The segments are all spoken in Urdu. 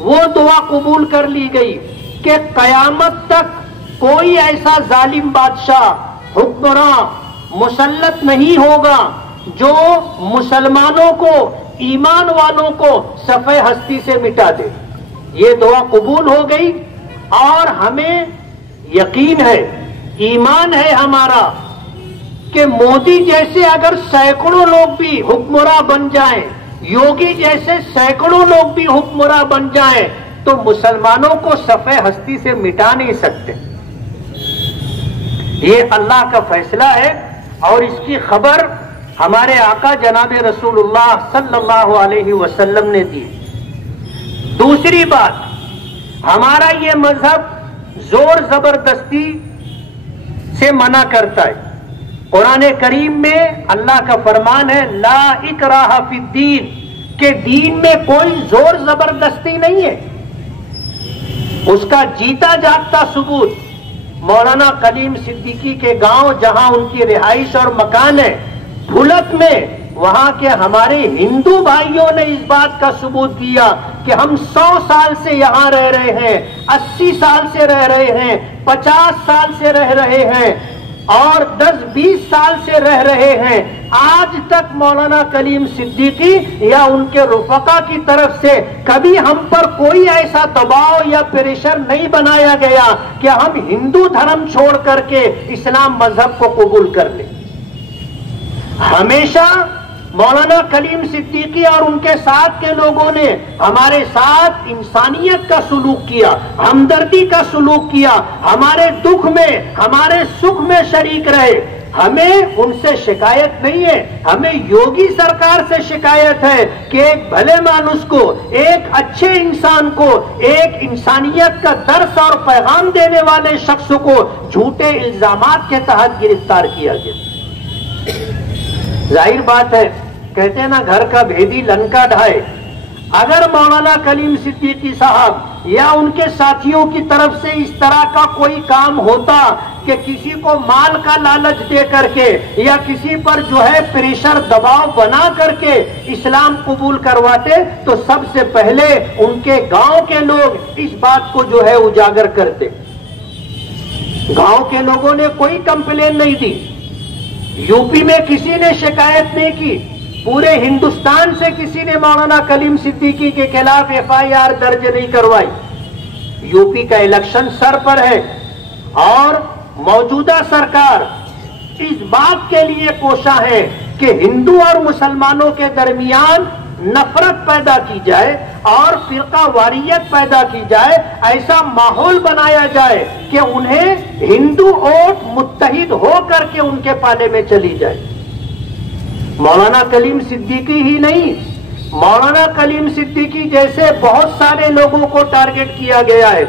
وہ دعا قبول کر لی گئی کہ قیامت تک کوئی ایسا ظالم بادشاہ حکمراں مسلط نہیں ہوگا جو مسلمانوں کو، ایمان والوں کو صفحہ ہستی سے مٹا دے۔ یہ دعا قبول ہو گئی، اور ہمیں یقین ہے، ایمان ہے ہمارا کہ مودی جیسے اگر سینکڑوں لوگ بھی حکمراں بن جائیں، یوگی جیسے سینکڑوں لوگ بھی حکمراں بن جائیں، تو مسلمانوں کو صفحہ ہستی سے مٹا نہیں سکتے۔ یہ اللہ کا فیصلہ ہے، اور اس کی خبر ہمارے آقا جناب رسول اللہ صلی اللہ علیہ وسلم نے دی۔ دوسری بات، ہمارا یہ مذہب زور زبردستی سے منع کرتا ہے۔ قرآن کریم میں اللہ کا فرمان ہے لا اکراہ فی الدین، کہ دین میں کوئی زور زبردستی نہیں ہے۔ اس کا جیتا جاگتا ثبوت مولانا کلیم صدیقی کے گاؤں جہاں ان کی رہائش اور مکان ہے، بھولت میں، وہاں کے ہمارے ہندو بھائیوں نے اس بات کا ثبوت دیا کہ ہم 100 سال سے یہاں رہ رہے ہیں، 80 سال سے رہ رہے ہیں، 50 سال سے رہ رہے ہیں، اور 10-20 سال سے رہ رہے ہیں۔ آج تک مولانا کلیم صدیقی یا ان کے رفقا کی طرف سے کبھی ہم پر کوئی ایسا دباؤ یا پریشر نہیں بنایا گیا کہ ہم ہندو دھرم چھوڑ کر کے اسلام مذہب کو قبول کر لیں۔ ہمیشہ مولانا کلیم صدیقی اور ان کے ساتھ کے لوگوں نے ہمارے ساتھ انسانیت کا سلوک کیا، ہمدردی کا سلوک کیا، ہمارے دکھ میں، ہمارے سکھ میں شریک رہے۔ ہمیں ان سے شکایت نہیں ہے، ہمیں یوگی سرکار سے شکایت ہے کہ ایک بھلے مانوس کو، ایک اچھے انسان کو، ایک انسانیت کا درس اور پیغام دینے والے شخص کو جھوٹے الزامات کے تحت گرفتار کیا گیا۔ ظاہر بات ہے، کہتے ہیں نا گھر کا بھیدی لنکا ڈھائے۔ اگر مولانا کلیم صدیقی صاحب یا ان کے ساتھیوں کی طرف سے اس طرح کا کوئی کام ہوتا کہ کسی کو مال کا لالچ دے کر کے یا کسی پر جو ہے پریشر دباؤ بنا کر کے اسلام قبول کرواتے، تو سب سے پہلے ان کے گاؤں کے لوگ اس بات کو جو ہے اجاگر کرتے۔ گاؤں کے لوگوں نے کوئی کمپلین نہیں دی، یو پی میں کسی نے شکایت نہیں کی، پورے ہندوستان سے کسی نے مولانا کلیم صدیقی کے خلاف FIR درج نہیں کروائی۔ یو پی کا الیکشن سر پر ہے، اور موجودہ سرکار اس بات کے لیے کوشاں ہے کہ ہندو اور مسلمانوں کے درمیان نفرت پیدا کی جائے اور فرقہ واریت پیدا کی جائے، ایسا ماحول بنایا جائے کہ انہیں ہندو ووٹ متحد ہو کر کے ان کے پالے میں چلی جائے۔ مولانا کلیم صدیقی ہی نہیں، مولانا کلیم صدیقی جیسے بہت سارے لوگوں کو ٹارگٹ کیا گیا ہے،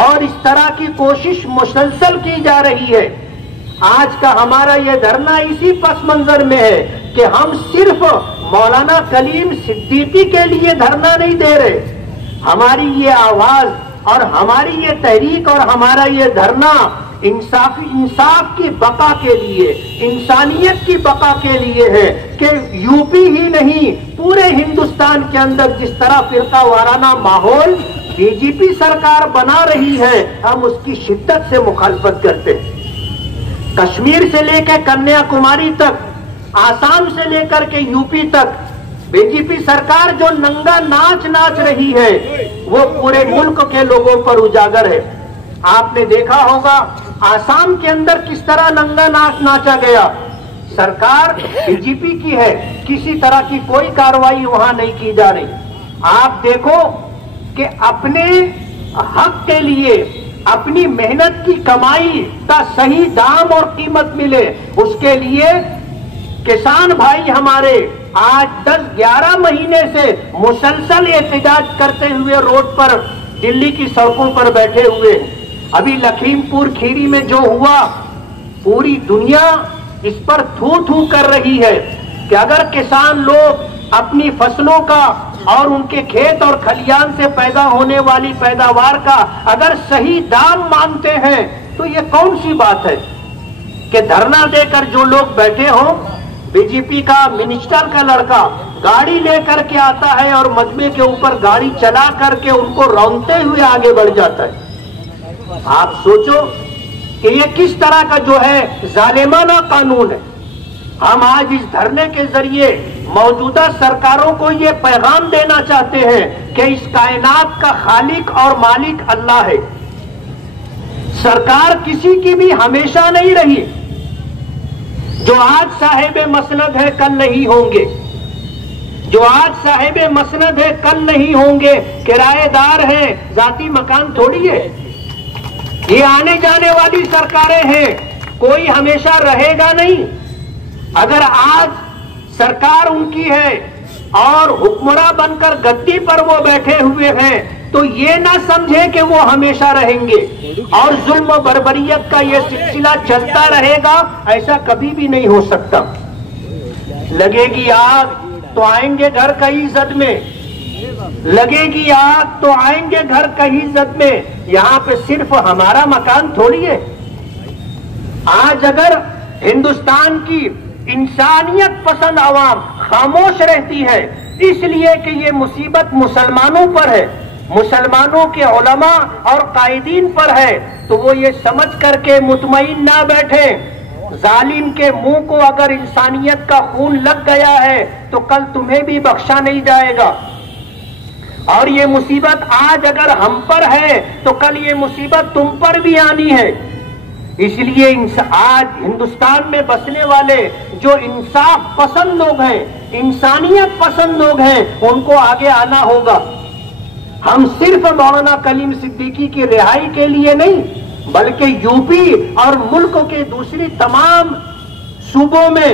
اور اس طرح کی کوشش مسلسل کی جا رہی ہے۔ آج کا ہمارا یہ دھرنا اسی پس منظر میں ہے کہ ہم صرف مولانا کلیم صدیقی کے لیے دھرنا نہیں دے رہے، ہماری یہ آواز اور ہماری یہ تحریک اور ہمارا یہ دھرنا انصاف کی بقا کے لیے، انسانیت کی بقا کے لیے ہے کہ یو پی ہی نہیں پورے ہندوستان کے اندر جس طرح فرقہ وارانہ ماحول BJP سرکار بنا رہی ہے، ہم اس کی شدت سے مخالفت کرتے ہیں۔ کشمیر سے لے کے کنیا کماری تک، آسام سے لے کر کے یو پی تک BJP سرکار جو ننگا ناچ ناچ رہی ہے وہ پورے ملک کے لوگوں پر اجاگر ہے۔ آپ نے دیکھا ہوگا آسام کے اندر کس طرح ننگا ناچ ناچا گیا۔ سرکار BJP کی ہے، کسی طرح کی کوئی کارروائی وہاں نہیں کی جا رہی۔ آپ دیکھو کہ اپنے حق کے لیے، اپنی محنت کی کمائی کا صحیح دام اور قیمت ملے، اس کے لیے کسان بھائی ہمارے آج 10-11 مہینے سے مسلسل احتجاج کرتے ہوئے روڈ پر دلی کی سڑکوں پر بیٹھے ہوئے ہیں۔ ابھی لکھیم پور کھیری میں جو ہوا، پوری دنیا اس پر تھو تھو کر رہی ہے کہ اگر کسان لوگ اپنی فصلوں کا اور ان کے کھیت اور کھلیان سے پیدا ہونے والی پیداوار کا اگر صحیح دام مانتے ہیں تو یہ کون سی بات ہے کہ دھرنا دے کر جو لوگ بیٹھے ہوں، BJP کا منسٹر کا لڑکا گاڑی لے کر کے آتا ہے اور مجمع کے اوپر گاڑی چلا کر کے ان کو رونتے ہوئے آگے بڑھ جاتا ہے۔ آپ سوچو کہ یہ کس طرح کا جو ہے ظالمانہ قانون ہے۔ ہم آج اس دھرنے کے ذریعے موجودہ سرکاروں کو یہ پیغام دینا چاہتے ہیں کہ اس کائنات کا خالق اور مالک اللہ ہے۔ سرکار کسی کی بھی ہمیشہ نہیں رہی۔ جو آج صاحب مسند ہے کل نہیں ہوں گے، جو آج صاحب مسند ہے کل نہیں ہوں گے، کرایہ دار ہیں، ذاتی مکان تھوڑی ہے۔ یہ آنے جانے والی سرکاریں ہیں، کوئی ہمیشہ رہے گا نہیں۔ اگر آج سرکار ان کی ہے اور حکمراں بن کر گدی پر وہ بیٹھے ہوئے ہیں تو یہ نہ سمجھے کہ وہ ہمیشہ رہیں گے اور ظلم و بربریت کا یہ سلسلہ چلتا رہے گا، ایسا کبھی بھی نہیں ہو سکتا۔ لگے گی آگ تو آئیں گے گھر کہیں زد میں، لگے گی آگ تو آئیں گے گھر کہیں زد میں، یہاں پہ صرف ہمارا مکان تھوڑی ہے۔ آج اگر ہندوستان کی انسانیت پسند عوام خاموش رہتی ہے اس لیے کہ یہ مصیبت مسلمانوں پر ہے، مسلمانوں کے علماء اور قائدین پر ہے، تو وہ یہ سمجھ کر کے مطمئن نہ بیٹھے۔ ظالم کے منہ کو اگر انسانیت کا خون لگ گیا ہے تو کل تمہیں بھی بخشا نہیں جائے گا، اور یہ مصیبت آج اگر ہم پر ہے تو کل یہ مصیبت تم پر بھی آنی ہے۔ اس لیے آج ہندوستان میں بسنے والے جو انصاف پسند لوگ ہیں، انسانیت پسند لوگ ہیں، ان کو آگے آنا ہوگا۔ ہم صرف مولانا کلیم صدیقی کی رہائی کے لیے نہیں بلکہ یو پی اور ملک کے دوسری تمام صوبوں میں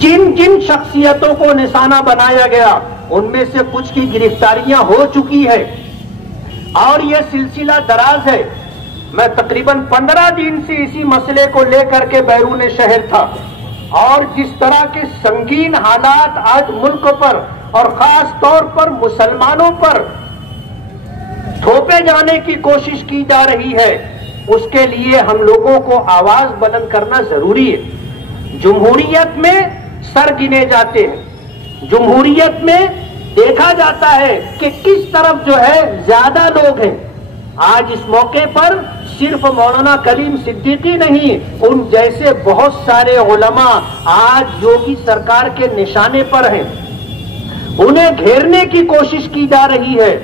جن جن شخصیتوں کو نشانہ بنایا گیا ان میں سے کچھ کی گرفتاریاں ہو چکی ہے اور یہ سلسلہ دراز ہے۔ میں تقریباً 15 دن سے اسی مسئلے کو لے کر کے بیرون شہر تھا، اور جس طرح کے سنگین حالات آج ملک پر اور خاص طور پر مسلمانوں پر تھوپے جانے کی کوشش کی جا رہی ہے، اس کے لیے ہم لوگوں کو آواز بلند کرنا ضروری ہے۔ جمہوریت میں سر گنے جاتے ہیں، جمہوریت میں دیکھا جاتا ہے کہ کس طرف جو ہے زیادہ لوگ ہیں۔ آج اس موقع پر صرف مولانا کلیم صدیقی نہیں، ان جیسے بہت سارے علماء آج یوگی سرکار کے نشانے پر ہیں، انہیں گھیرنے کی کوشش کی جا رہی ہے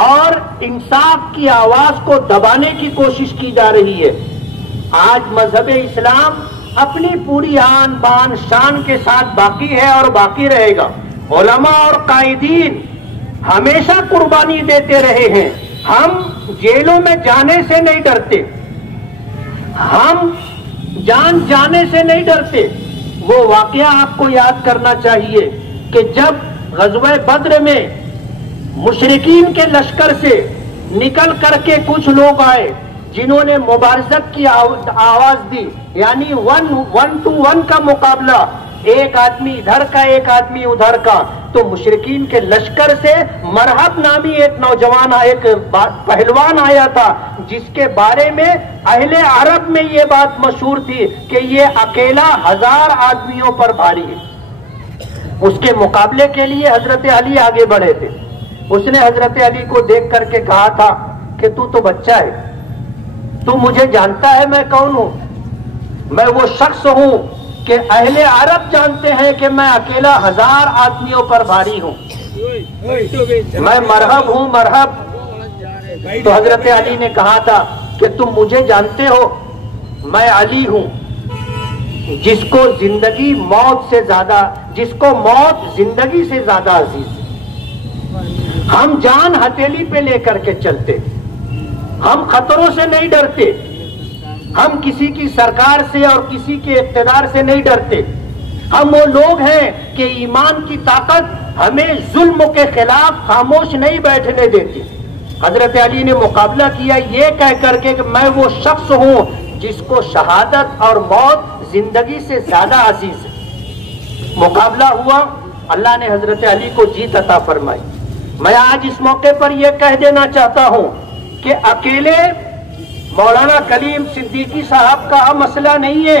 اور انصاف کی آواز کو دبانے کی کوشش کی جا رہی ہے۔ آج مذہب اسلام اپنی پوری آن بان شان کے ساتھ باقی ہے اور باقی رہے گا۔ علماء اور قائدین ہمیشہ قربانی دیتے رہے ہیں۔ ہم جیلوں میں جانے سے نہیں ڈرتے، ہم جان جانے سے نہیں ڈرتے۔ وہ واقعہ آپ کو یاد کرنا چاہیے کہ جب غزوہ بدر میں مشرکین کے لشکر سے نکل کر کے کچھ لوگ آئے جنہوں نے مبارزت کی آواز دی، یعنی 1 to 1 کا مقابلہ، ایک آدمی ادھر کا ایک آدمی ادھر کا، تو مشرکین کے لشکر سے مرحب نامی ایک نوجوان، ایک پہلوان آیا تھا جس کے بارے میں اہل عرب میں یہ بات مشہور تھی کہ یہ اکیلا 1000 آدمیوں پر بھاری ہے۔ اس کے مقابلے کے لیے حضرت علی آگے بڑھے تھے۔ اس نے حضرت علی کو دیکھ کر کے کہا تھا کہ تو بچہ ہے، تو مجھے جانتا ہے میں کون ہوں؟ میں وہ شخص ہوں کہ اہل عرب جانتے ہیں کہ میں اکیلا 1000 آدمیوں پر بھاری ہوں، میں مرحب ہوں، مرحب۔ تو حضرت علی نے کہا تھا کہ تم مجھے جانتے ہو، میں علی ہوں جس کو زندگی موت سے زیادہ، جس کو موت زندگی سے زیادہ عزیز ہے۔ ہم جان ہتھیلی پہ لے کر کے چلتے، ہم خطروں سے نہیں ڈرتے، ہم کسی کی سرکار سے اور کسی کے اقتدار سے نہیں ڈرتے۔ ہم وہ لوگ ہیں کہ ایمان کی طاقت ہمیں ظلم کے خلاف خاموش نہیں بیٹھنے دیتی۔ حضرت علی نے مقابلہ کیا یہ کہہ کر کے کہ میں وہ شخص ہوں جس کو شہادت اور موت زندگی سے زیادہ عزیز ہے۔ مقابلہ ہوا، اللہ نے حضرت علی کو جیت عطا فرمائی۔ میں آج اس موقع پر یہ کہہ دینا چاہتا ہوں کہ اکیلے مولانا کلیم صدیقی صاحب کا مسئلہ نہیں ہے،